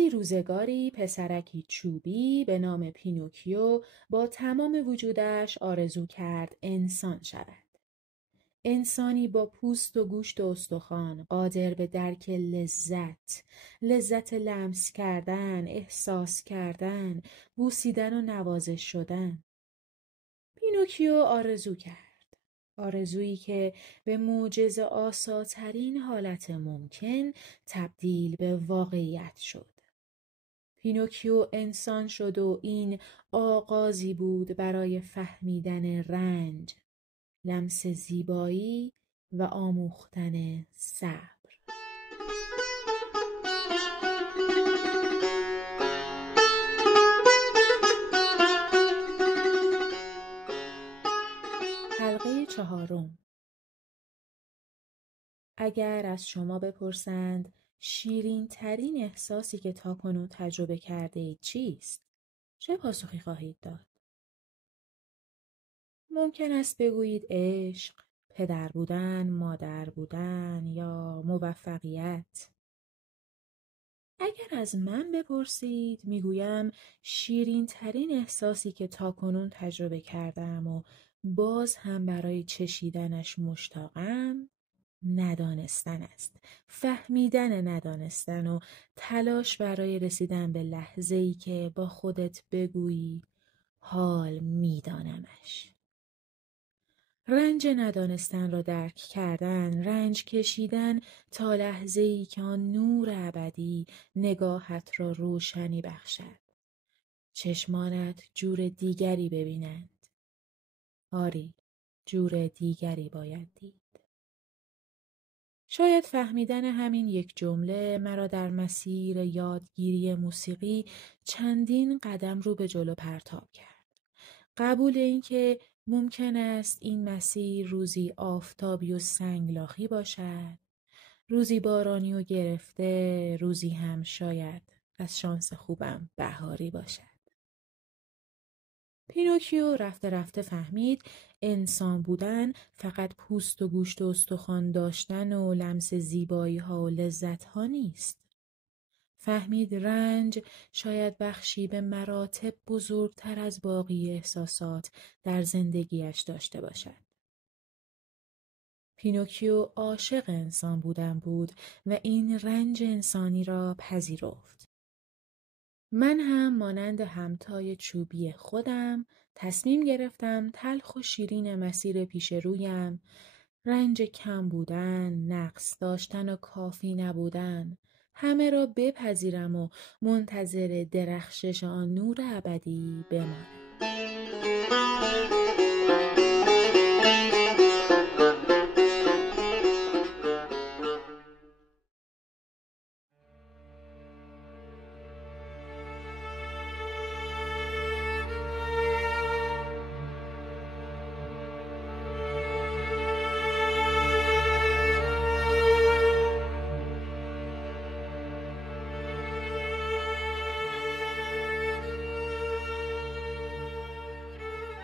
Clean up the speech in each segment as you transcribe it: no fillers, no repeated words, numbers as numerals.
روزگاری پسرکی چوبی به نام پینوکیو با تمام وجودش آرزو کرد انسان شود. انسانی با پوست و گوشت و استخوان، قادر به درک لذت لمس کردن، احساس کردن، بوسیدن و نوازش شدن. پینوکیو آرزو کرد. آرزویی که به معجزه آساترین حالت ممکن تبدیل به واقعیت شد. پینوکیو انسان شد و این آغازی بود برای فهمیدن رنج، لمس زیبایی و آموختن صبر. حلقه 4. اگر از شما بپرسند شیرین ترین احساسی که تاکنون تجربه کرده اید چیست؟ چه پاسخی خواهید داد؟ ممکن است بگویید عشق، پدر بودن، مادر بودن یا موفقیت. اگر از من بپرسید میگویم شیرین ترین احساسی که تاکنون تجربه کردم و باز هم برای چشیدنش مشتاقم ندانستن است. فهمیدن ندانستن و تلاش برای رسیدن به لحظه‌ای که با خودت بگویی حال میدانمش. رنج ندانستن را درک کردن، رنج کشیدن تا لحظه‌ای که آن نور ابدی نگاهت را روشنی بخشد. چشمانت جور دیگری ببینند. آری، جور دیگری باید دید. شاید فهمیدن همین یک جمله مرا در مسیر یادگیری موسیقی چندین قدم رو به جلو پرتاب کرد. قبول این که ممکن است این مسیر روزی آفتابی و سنگلاخی باشد، روزی بارانی و گرفته، روزی هم شاید از شانس خوبم بهاری باشد. پینوکیو رفته رفته فهمید انسان بودن فقط پوست و گوشت و استخوان داشتن و لمس زیبایی ها و لذت ها نیست. فهمید رنج شاید بخشی به مراتب بزرگتر از باقی احساسات در زندگیش داشته باشد. پینوکیو عاشق انسان بودن بود و این رنج انسانی را پذیرفت. من هم مانند همتای چوبی خودم تصمیم گرفتم تلخ و شیرین مسیر پیش رویم، رنج کم بودن، نقص داشتن و کافی نبودن، همه را بپذیرم و منتظر درخشش آن نور ابدی بمانم.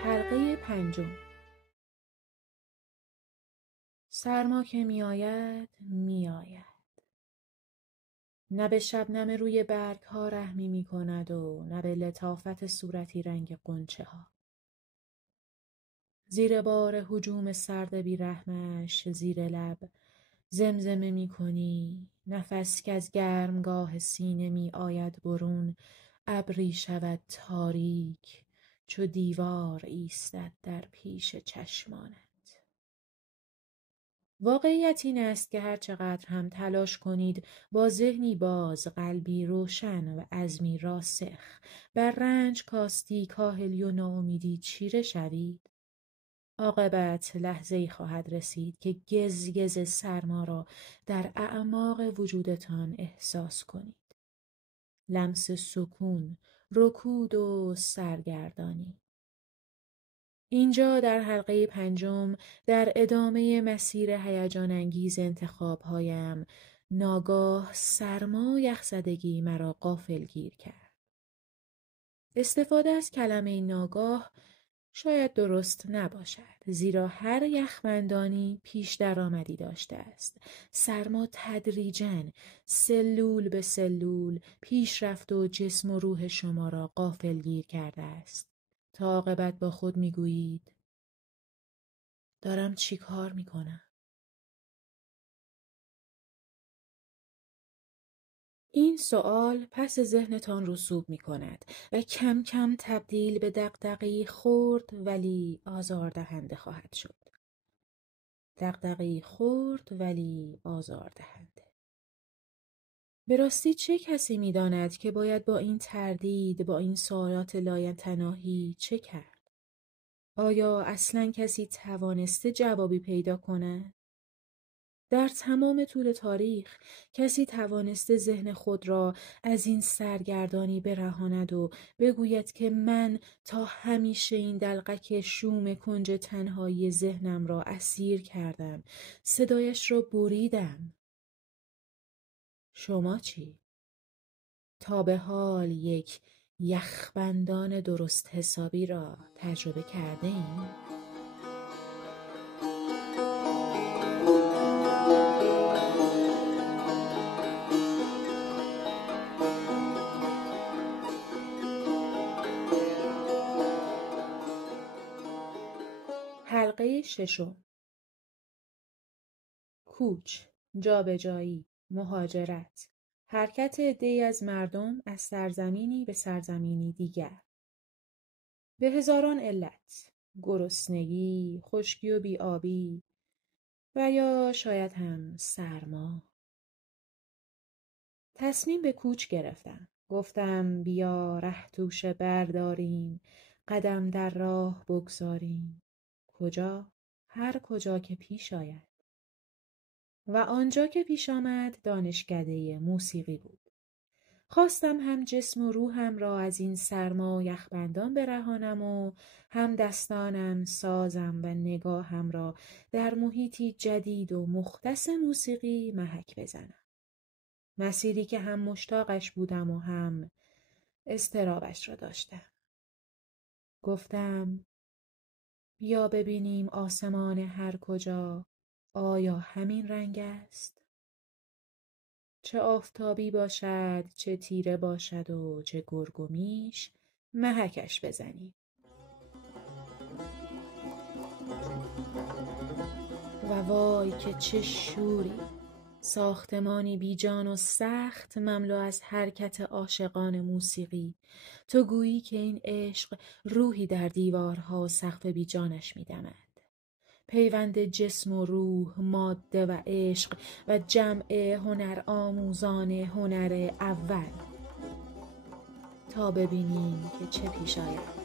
حلقه 5. سرما که میآید میآید. نه به شبنم روی برگ ها رحمی می کند و نه به لطافت صورتی رنگ غنچه ها. زیر بار هجوم سرد بی رحمش زیر لب زمزمه می کنی، نفس که از گرمگاه سینه می آید برون، ابری شود تاریک چو دیوار ایستد در پیش چشمانت. واقعیت این است که هر چقدر هم تلاش کنید با ذهنی باز، قلبی روشن و عزمی راسخ بر رنج کاستی کاهلی و ناامیدی چیره شوید، عاقبت لحظه‌ای خواهد رسید که گز سرما را در اعماق وجودتان احساس کنید. لمس سکون، رکود و سرگردانی. اینجا در حلقه 5 در ادامه مسیر هیجان انگیز انتخاب‌هایم ناگاه سرما و یخزدگی مرا غافلگیر کرد. استفاده از کلمه ناگاه شاید درست نباشد، زیرا هر یخبندانی پیش درآمدی داشته است. سرما تدریجاً سلول به سلول پیش رفت و جسم و روح شما را غافلگیر کرده است. تا عاقبت با خود میگویید دارم چی کار میکنم؟ این سوال پس ذهنتان رسوب می کند و کم کم تبدیل به دغدغه‌ای خرد ولی آزاردهنده خواهد شد. دغدغه‌ای خرد ولی آزاردهنده. به راستی چه کسی می داند که باید با این تردید، با این سوالات لایتناهی چه کرد؟ آیا اصلاً کسی توانسته جوابی پیدا کند؟ در تمام طول تاریخ کسی توانسته ذهن خود را از این سرگردانی برهاند و بگوید که من تا همیشه این دلقک شوم کنج تنهایی ذهنم را اسیر کردم، صدایش را بریدم. شما چی؟ تا به حال یک یخبندان درست حسابی را تجربه کرده ایم؟ حلقه ششم. کوچ، جابجایی، مهاجرت، حرکت عده‌ای از مردم از سرزمینی به سرزمینی دیگر. به هزاران علت، گرسنگی، خشکی و بی‌آبی و یا شاید هم سرما. تصمیم به کوچ گرفتم. گفتم بیا ره توشه برداریم، قدم در راه بگذاریم. کجا؟ هر کجا که پیش آید. و آنجا که پیش آمد دانشکده موسیقی بود. خواستم هم جسم و روحم را از این سرما و یخبندان برهانم و هم دستانم، سازم و نگاهم را در محیطی جدید و مختص موسیقی محک بزنم. مسیری که هم مشتاقش بودم و هم اضطرابش را داشتم. گفتم بیا ببینیم آسمان هر کجا آیا همین رنگ است؟ چه آفتابی باشد، چه تیره باشد و چه گرگ و میش، محکش بزنیم. و وای که چه شوری! ساختمانی بیجان و سخت مملو از حرکت عاشقان موسیقی. تو گویی که این عشق روحی در دیوارها و سقف بیجانش می‌دمد. پیوند جسم و روح، ماده و عشق و جمع هنر آموزان هنر اول. تا ببینیم که چه پیش آید.